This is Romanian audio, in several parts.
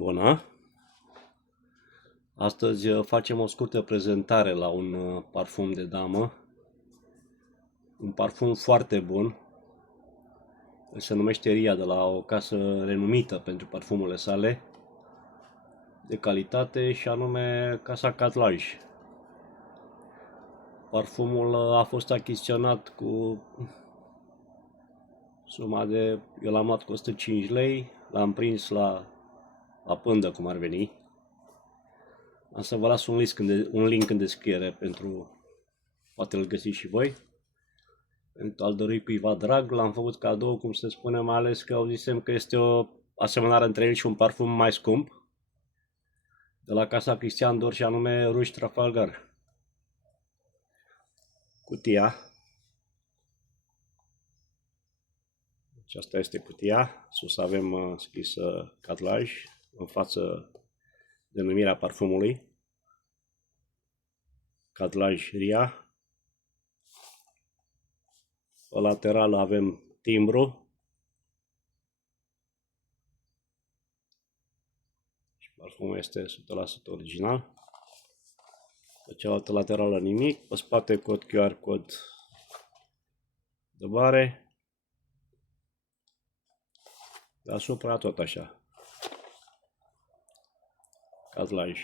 Bună! Astăzi facem o scurtă prezentare la un parfum de damă. Un parfum foarte bun. Se numește Ria, de la o casă renumită pentru parfumurile sale de calitate, și anume Casa Catlaj. Parfumul a fost achiziționat cu suma de... Eu l-am luat cu 105 lei, l-am prins la pândă, cum ar veni. Am să vă las un link în descriere pentru... poate îl găsiți și voi. Pentru a-l dori cuiva drag, l-am făcut cadou, cum se spune, mai ales că auzisem că este o asemănare între el și un parfum mai scump de la casa Christian Dior, și anume Rouge Trafalgar. Cutia. Deci asta este cutia. Sus avem scris Catlaj, în față denumirea parfumului. Catlaj Ria. Pe lateral avem timbru. Și parfumul este 100% original. Pe cealaltă laterală nimic. Pe spate cod QR cod de bare. Deasupra tot așa. Catlaj.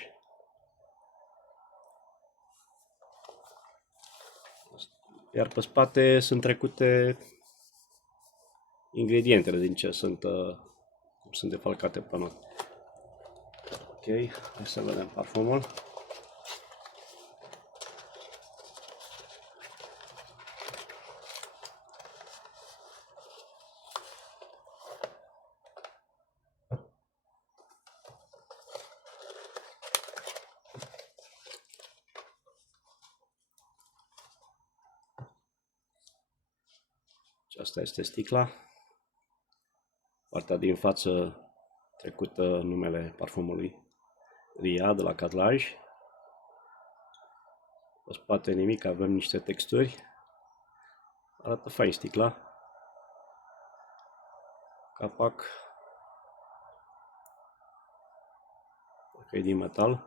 Iar pe spate sunt trecute ingredientele din ce sunt, cum sunt defalcate pe not. Ok, hai să vedem parfumul. Asta este sticla. Partea din față trecută numele parfumului Ria de la Catlaj. Pe spate nimic, avem niște texturi. Arată fain sticla. Capac. Că e din metal.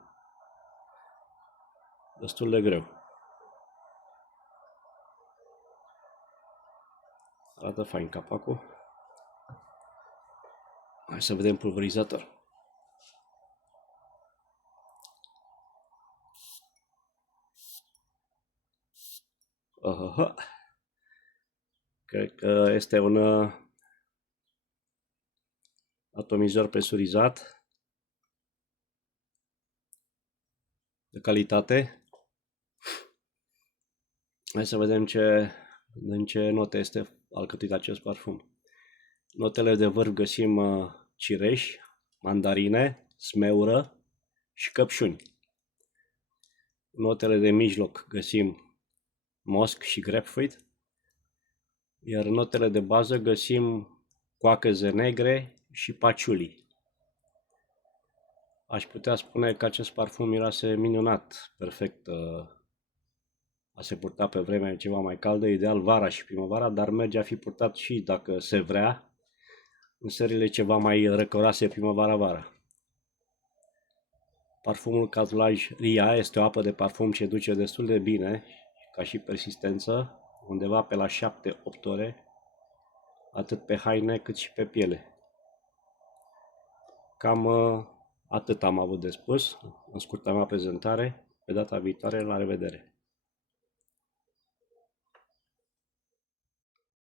Destul de greu. Arată fain capacul. Hai să vedem pulverizator. Cred că este un atomizor presurizat de calitate. Hai să vedem în ce note este alcătuit acest parfum. Notele de vârf găsim cireș, mandarine, smeură și căpșuni. Notele de mijloc găsim mosc și grapefruit. Iar notele de bază găsim coacăze negre și paciuli. Aș putea spune că acest parfum miroase minunat, perfect a se purta pe vremea ceva mai caldă, ideal vara și primăvara, dar merge a fi purtat și, dacă se vrea, în serile ceva mai răcoroase primăvara-vara. Parfumul Catlaj Ria este o apă de parfum ce duce destul de bine, ca și persistență, undeva pe la 7-8 ore, atât pe haine cât și pe piele. Cam atât am avut de spus în scurta mea prezentare. Pe data viitoare, la revedere!